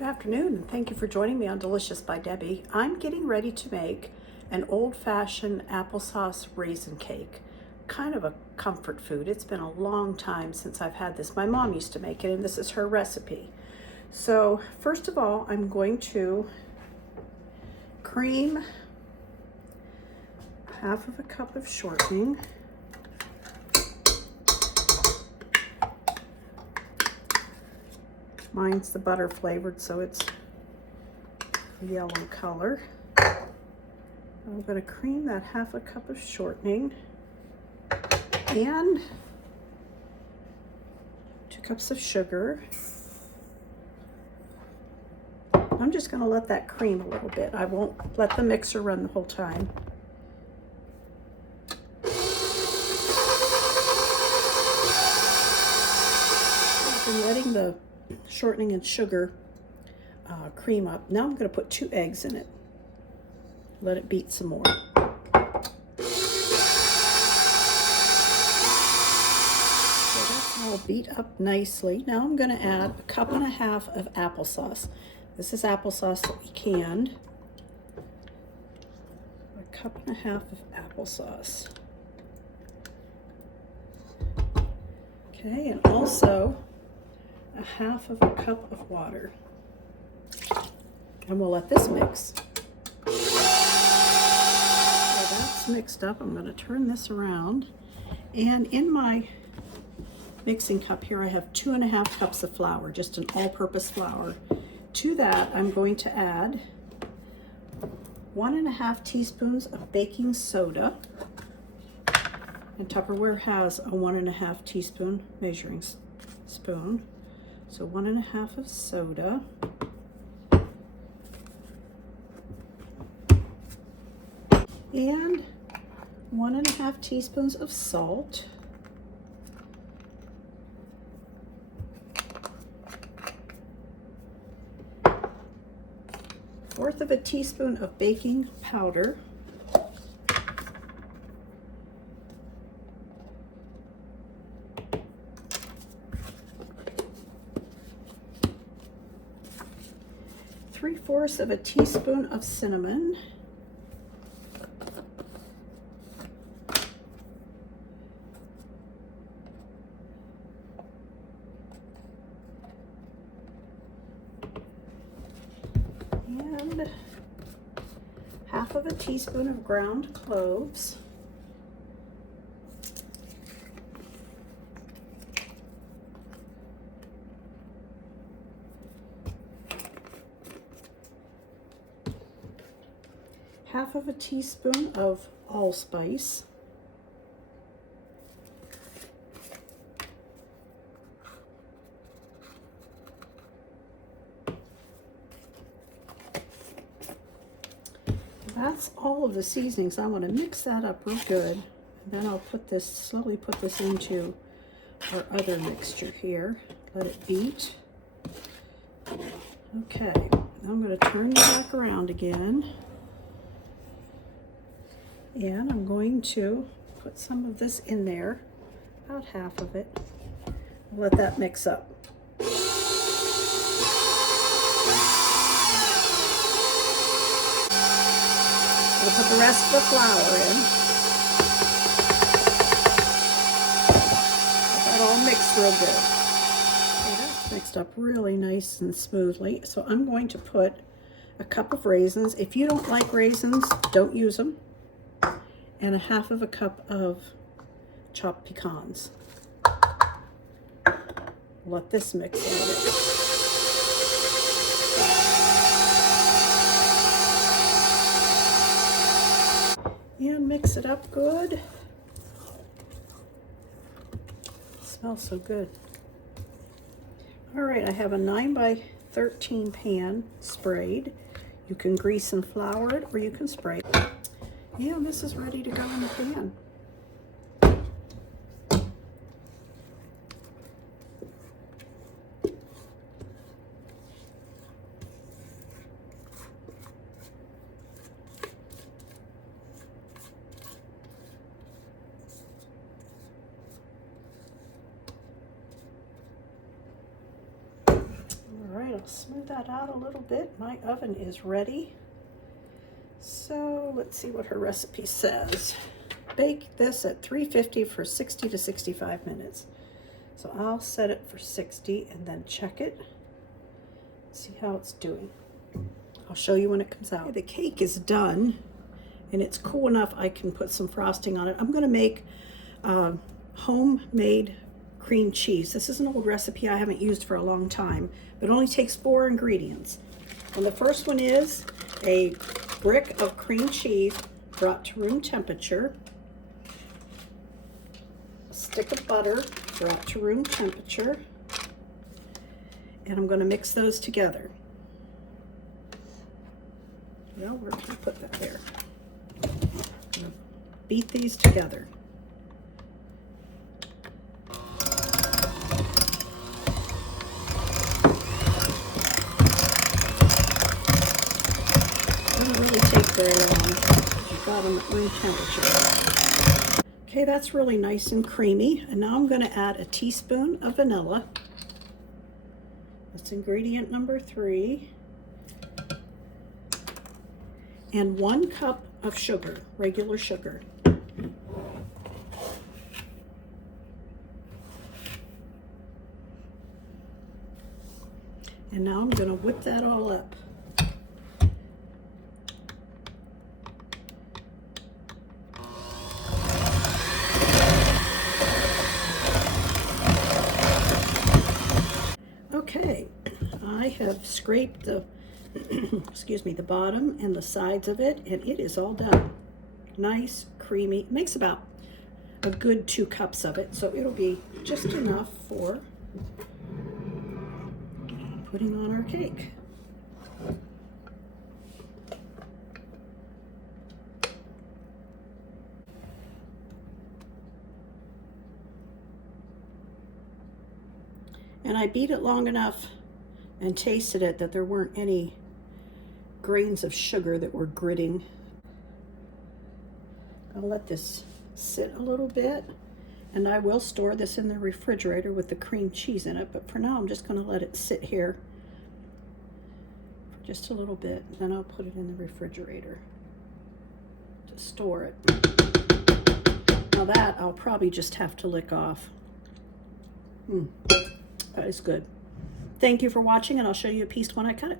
Good afternoon, and thank you for joining me on Delicious by Debbie. I'm getting ready to make an old-fashioned applesauce raisin cake. Kind of a comfort food. It's been a long time since I've had this. My mom used to make it, and this is her recipe. So, first of all, I'm going to cream half of a cup of shortening. Mine's the butter flavored, so it's yellow color. I'm going to cream that half a cup of shortening and 2 cups of sugar. I'm just going to let that cream a little bit. I won't let the mixer run the whole time. I've been letting the shortening and sugar cream up. Now I'm going to put 2 eggs in it. Let it beat some more. So that's all beat up nicely. Now I'm going to add 1.5 cups of applesauce. This is applesauce that we canned. 1.5 cups of applesauce. Okay, and also 1/2 cup of water. And we'll let this mix. So that's mixed up. I'm going to turn this around. And in my mixing cup here, I have 2.5 cups of flour, just an all-purpose flour. To that, I'm going to add 1.5 teaspoons of baking soda. And Tupperware has a 1.5 teaspoon measuring spoon. So 1.5 of soda. And 1.5 teaspoons of salt. 1/4 teaspoon of baking powder. 3/4 teaspoon of cinnamon. 1/2 teaspoon of ground cloves. 1/2 teaspoon of allspice. 1 That's all of the seasonings. I want to mix that up real good. And then I'll slowly put this into our other mixture here. Let it beat. Okay, now I'm going to turn it back around again. And I'm going to put some of this in there, about 1/2 of it. Let that mix up. We'll put the rest of the flour in. Get that all mixed real good. Okay, that's mixed up really nice and smoothly. So I'm going to put 1 cup of raisins. If you don't like raisins, don't use them. And 1/2 cup of chopped pecans. Let this mix a little bit. And mix it up good. It smells so good. All right, I have a 9x13 pan sprayed. You can grease and flour it, or you can spray it. Yeah, this is ready to go in the pan. All right, I'll smooth that out a little bit. My oven is ready. So let's see what her recipe says. Bake this at 350 for 60 to 65 minutes. So I'll set it for 60 and then check it. See how it's doing. I'll show you when it comes out. Okay, the cake is done and it's cool enough I can put some frosting on it. I'm going to make homemade cream cheese. This is an old recipe I haven't used for a long time, but it only takes 4 ingredients. And the first one is a brick of cream cheese brought to room temperature, a stick of butter brought to room temperature, and I'm going to mix those together. Well, where can I put that there? I'm going to beat these together. Doesn't really take very long. You've got them at room temperature. Okay, that's really nice and creamy. And now I'm going to add a teaspoon of vanilla. That's ingredient number 3. And 1 cup of sugar, regular sugar. And now I'm going to whip that all up. Okay, I have scraped the excuse me, the bottom and the sides of it, and it is all done. Nice, creamy. It makes about a good 2 cups of it, so it'll be just enough for putting on our cake. And I beat it long enough and tasted it that there weren't any grains of sugar that were gritting. I'll let this sit a little bit, and I will store this in the refrigerator with the cream cheese in it, but for now I'm just going to let it sit here for just a little bit, then I'll put it in the refrigerator to store it. Now that I'll probably just have to lick off. That is good. Thank you for watching, and I'll show you a piece when I cut it.